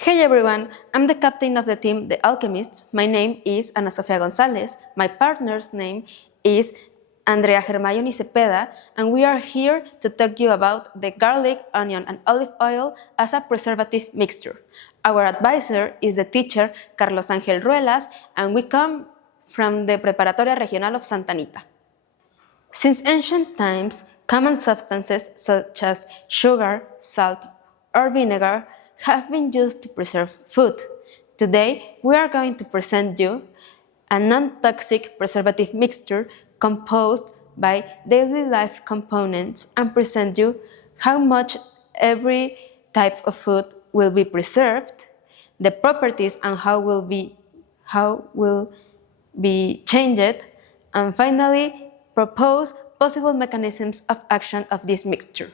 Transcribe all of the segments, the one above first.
Hey everyone, I'm the captain of the team, the Alchemists. My name is Ana Sofia Gonzalez. My partner's name is Andrea Hermione Cepeda, and we are here to talk to you about the garlic, onion, and olive oil as a preservative mixture. Our advisor is the teacher Carlos Ángel Ruelas, and we come from the Preparatoria Regional of Santa Anita. Since ancient times, common substances such as sugar, salt, or vinegar have been used to preserve food. Today, we are going to present you a non-toxic preservative mixture composed by daily life components and present you how much every type of food will be preserved, the properties and how will be changed, and finally propose possible mechanisms of action of this mixture.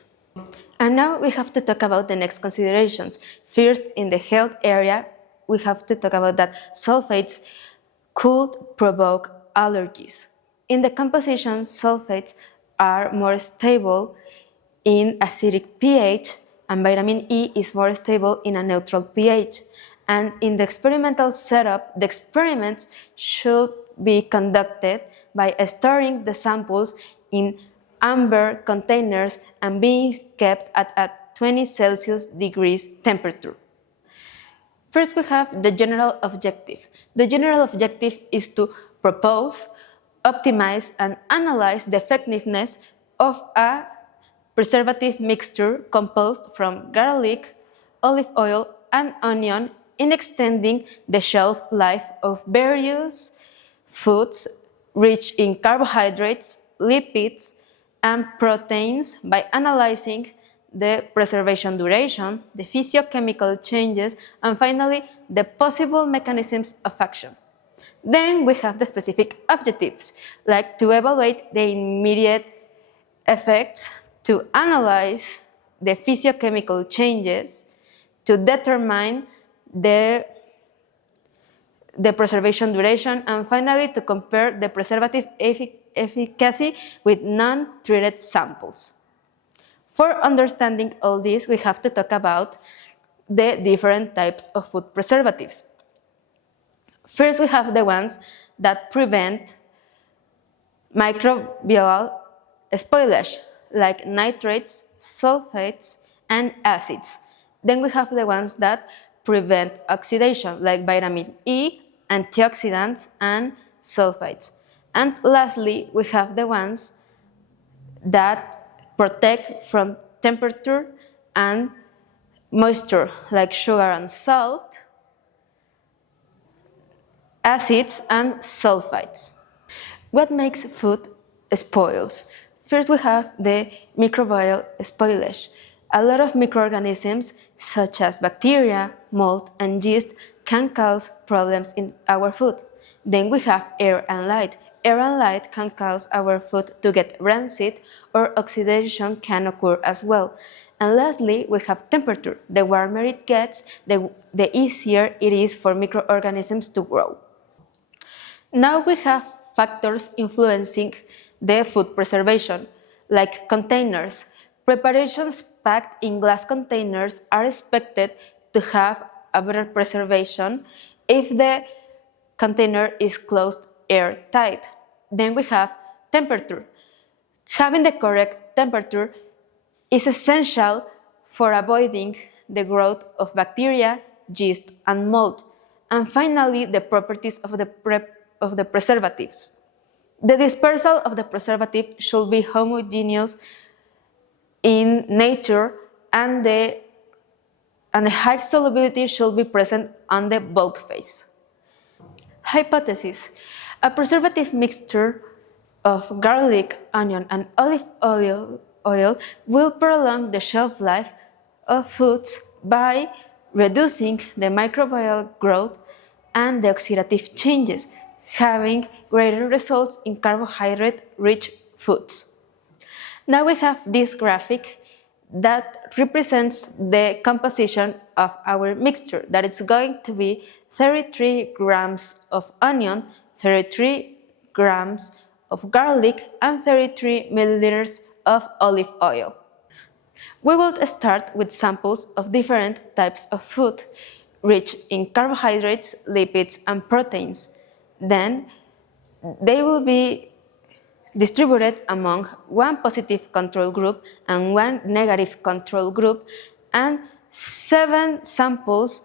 And now we have to talk about the next considerations. First, in the health area, we have to talk about that sulfates could provoke allergies. In the composition, sulfates are more stable in acidic pH, and vitamin E is more stable in a neutral pH. And in the experimental setup, the experiments should be conducted by storing the samples in amber containers and being kept at a 20 Celsius degrees temperature. First, we have the general objective. The general objective is to propose, optimize, and analyze the effectiveness of a preservative mixture composed from garlic, olive oil, and onion in extending the shelf life of various foods rich in carbohydrates, lipids, and proteins by analyzing the preservation duration, the physiochemical changes, and finally, the possible mechanisms of action. Then we have the specific objectives, like to evaluate the immediate effects, to analyze the physiochemical changes, to determine the preservation duration, and finally to compare the preservative efficacy with non-treated samples. For understanding all this, we have to talk about the different types of food preservatives. First, we have the ones that prevent microbial spoilage, like nitrates, sulfates, and acids. Then we have the ones that prevent oxidation, like vitamin E, antioxidants, and sulfites. And lastly, we have the ones that protect from temperature and moisture, like sugar and salt, acids, and sulfites. What makes food spoils? First, we have the microbial spoilage. A lot of microorganisms, such as bacteria, mold, and yeast, can cause problems in our food. Then we have air and light. Air and light can cause our food to get rancid, or oxidation can occur as well. And lastly, we have temperature. The warmer it gets, the easier it is for microorganisms to grow. Now we have factors influencing the food preservation, like containers. Preparations packed in glass containers are expected to have a better preservation if the container is closed airtight. Then we have temperature. Having the correct temperature is essential for avoiding the growth of bacteria, yeast, and mold. And finally, the properties of the preservatives. The dispersal of the preservative should be homogeneous in nature, and the high solubility should be present on the bulk phase. Hypothesis: a preservative mixture of garlic, onion, and olive oil will prolong the shelf life of foods by reducing the microbial growth and the oxidative changes, having greater results in carbohydrate-rich foods. Now we have this graphic that represents the composition of our mixture, that it's going to be 33 grams of onion, 33 grams of garlic, and 33 milliliters of olive oil. We will start with samples of different types of food. rich in carbohydrates, lipids, and proteins. Then they will be distributed among one positive control group and one negative control group, and 7 samples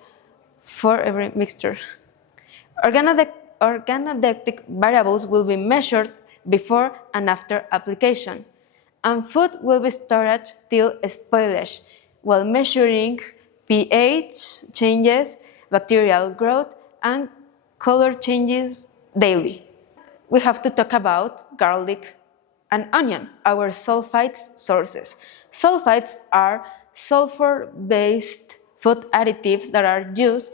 for every mixture. Organoleptic variables will be measured before and after application, and food will be stored till spoilage, while measuring pH changes, bacterial growth, and color changes daily. We have to talk about garlic and onion, our sulfites sources. Sulfites are sulfur-based food additives that are used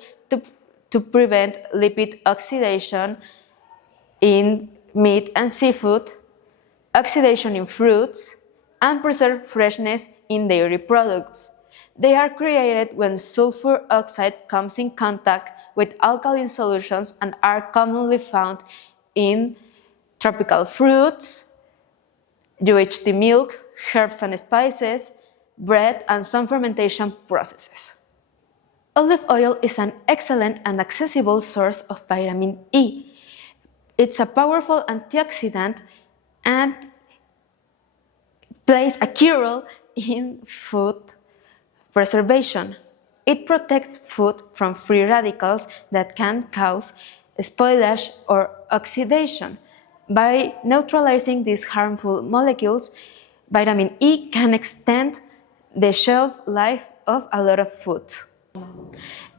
to prevent lipid oxidation in meat and seafood, oxidation in fruits, and preserve freshness in dairy products. They are created when sulfur oxide comes in contact with alkaline solutions and are commonly found in tropical fruits, UHT milk, herbs and spices, bread, and some fermentation processes. Olive oil is an excellent and accessible source of vitamin E. It's a powerful antioxidant and plays a key role in food preservation. It protects food from free radicals that can cause spoilage or oxidation. By neutralizing these harmful molecules, vitamin E can extend the shelf life of a lot of food.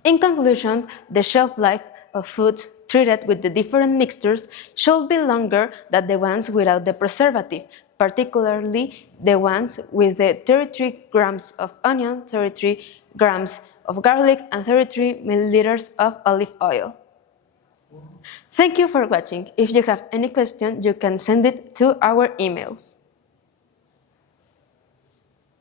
In conclusion, the shelf life of foods treated with the different mixtures should be longer than the ones without the preservative, particularly the ones with the 33 grams of onion, 33 grams of garlic, and 33 milliliters of olive oil. Thank you for watching. If you have any question, you can send it to our emails.